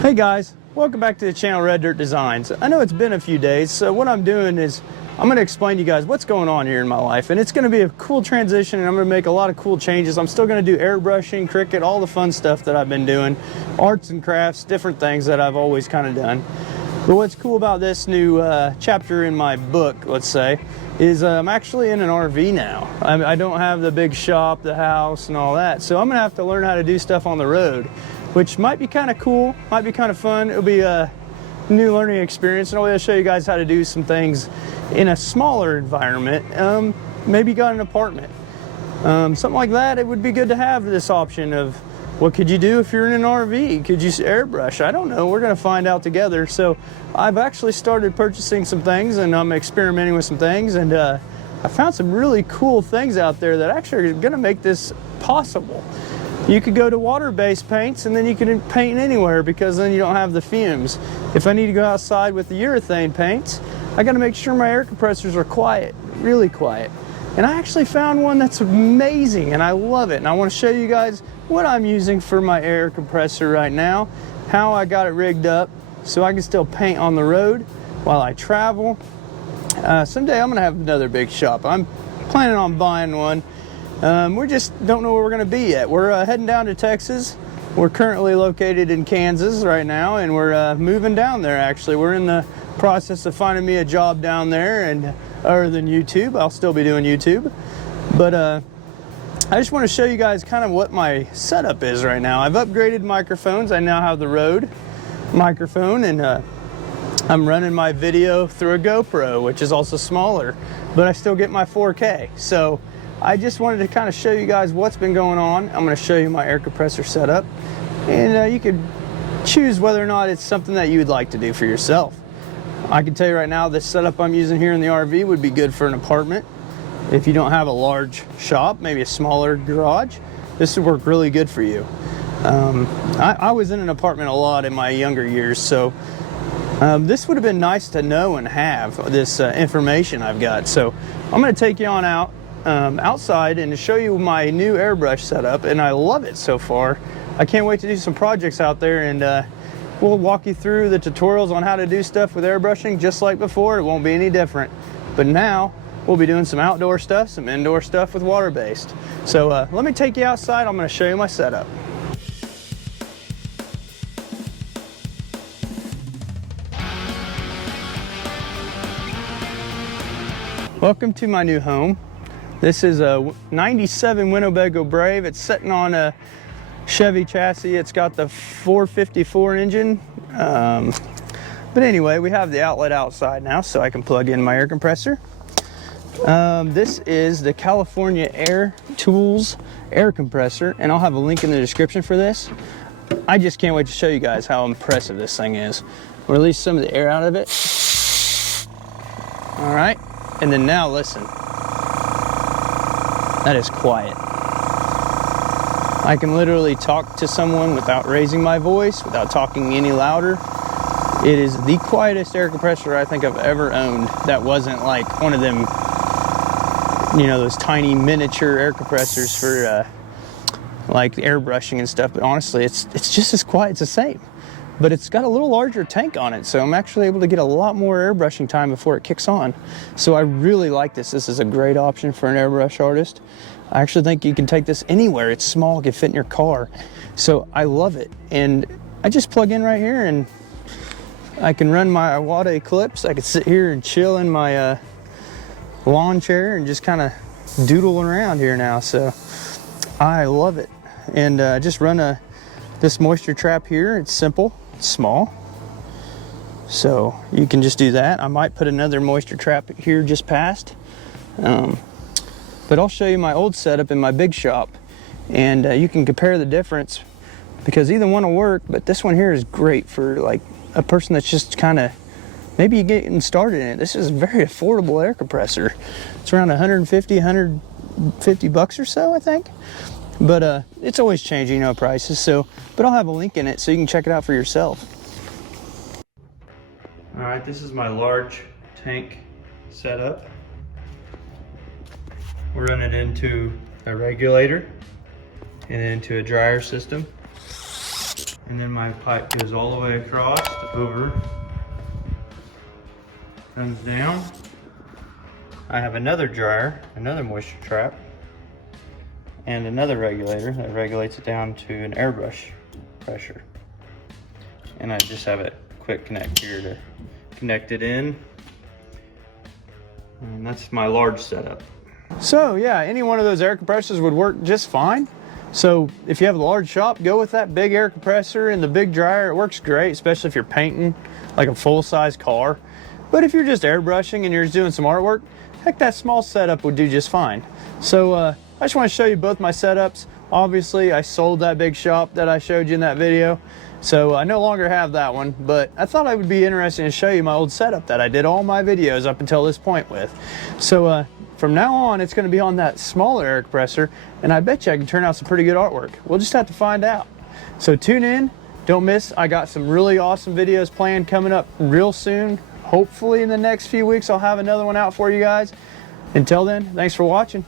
Hey guys, welcome back to the channel Red Dirt Designs. I know it's been a few days, so what I'm doing is I'm going to explain to you guys what's going on here in my life, and it's going to be a cool transition, and I'm going to make a lot of cool changes. I'm still going to do airbrushing, cricket, all the fun stuff that I've been doing, arts and crafts, different things that I've always kind of done. But what's cool about this new chapter in my book, let's say, is I'm actually in an RV now. I don't have the big shop, the house, and all that, so I'm going to have to learn how to do stuff on the road, which might be kind of cool, might be kind of fun. It'll be a new learning experience, and I'll be able to show you guys how to do some things in a smaller environment. Maybe got an apartment, something like that. It would be good to have this option of what could you do if you're in an RV? Could you airbrush? I don't know. We're going to find out together. So I've actually started purchasing some things, and I'm experimenting with some things, and I found some really cool things out there that actually are going to make this possible. You could go to water-based paints, and then you can paint anywhere because then you don't have the fumes. If I need to go outside with the urethane paints, I got to make sure my air compressors are quiet, really quiet. And I actually found one that's amazing, and I love it. And I want to show you guys what I'm using for my air compressor right now, how I got it rigged up so I can still paint on the road while I travel. Someday I'm going to have another big shop. I'm planning on buying one. We just don't know where we're going to be yet. We're heading down to Texas. We're currently located in Kansas right now, and we're moving down there actually. We're in the process of finding me a job down there, and other than YouTube, I'll still be doing YouTube. But I just want to show you guys kind of what my setup is right now. I've upgraded microphones. I now have the Rode microphone, and I'm running my video through a GoPro, which is also smaller, but I still get my 4K. So I just wanted to kind of show you guys what's been going on. I'm going to show you my air compressor setup, and you could choose whether or not it's something that you would like to do for yourself. I can tell you right now, this setup I'm using here in the RV would be good for an apartment. If you don't have a large shop, maybe a smaller garage, this would work really good for you. I was in an apartment a lot in my younger years, so this would have been nice to know and have this information I've got. So I'm going to take you on out outside and to show you my new airbrush setup, and I love it so far. I can't wait to do some projects out there, and we'll walk you through the tutorials on how to do stuff with airbrushing just like before. It won't be any different, but now we'll be doing some outdoor stuff, some indoor stuff with water-based. So let me take you outside. I'm going to show you my setup. Welcome to my new home. This is a 97 Winnebago Brave. It's sitting on a Chevy chassis. It's got the 454 engine. But anyway, we have the outlet outside now, so I can plug in my air compressor. This is the California Air Tools air compressor, and I'll have a link in the description for this. I just can't wait to show you guys how impressive this thing is. Release some of the air out of it. All right, and then now listen. That is quiet. I can literally talk to someone without raising my voice, without talking any louder. It is the quietest air compressor I think I've ever owned that wasn't like one of them, you know, those tiny miniature air compressors for like airbrushing and stuff. But honestly, it's just as quiet. It's the same, but it's got a little larger tank on it, so I'm actually able to get a lot more airbrushing time before it kicks on. So I really like this. This is a great option for an airbrush artist. I actually think you can take this anywhere. It's small, it can fit in your car. So I love it. And I just plug in right here, and I can run my Wade clips. I can sit here and chill in my lawn chair and just kind of doodle around here now. So I love it. And just run this moisture trap here. It's simple, it's small. So you can just do that. I might put another moisture trap here just past. But I'll show you my old setup in my big shop, and you can compare the difference because either one will work, but this one here is great for like a person that's just kind of maybe getting started in it. This is a very affordable air compressor. It's around 150 bucks or so, I think. But it's always changing, you know, prices. So, but I'll have a link in it so you can check it out for yourself. All right, this is my large tank setup. We're running into a regulator and into a dryer system. And then my pipe goes all the way across, over, comes down. I have another dryer, another moisture trap, and another regulator that regulates it down to an airbrush pressure. And I just have a quick connect here to connect it in. And that's my large setup. So yeah, any one of those air compressors would work just fine. So if you have a large shop, go with that big air compressor and the big dryer. It works great, especially if you're painting like a full-size car. But if you're just airbrushing and you're just doing some artwork, heck, that small setup would do just fine. So I just want to show you both my setups. Obviously, I sold that big shop that I showed you in that video, so I no longer have that one, but I thought it would be interesting to show you my old setup that I did all my videos up until this point with. So from now on, it's going to be on that smaller air compressor, and I bet you I can turn out some pretty good artwork. We'll just have to find out. So tune in, don't miss. I got some really awesome videos planned coming up real soon. Hopefully in the next few weeks, I'll have another one out for you guys. Until then, thanks for watching.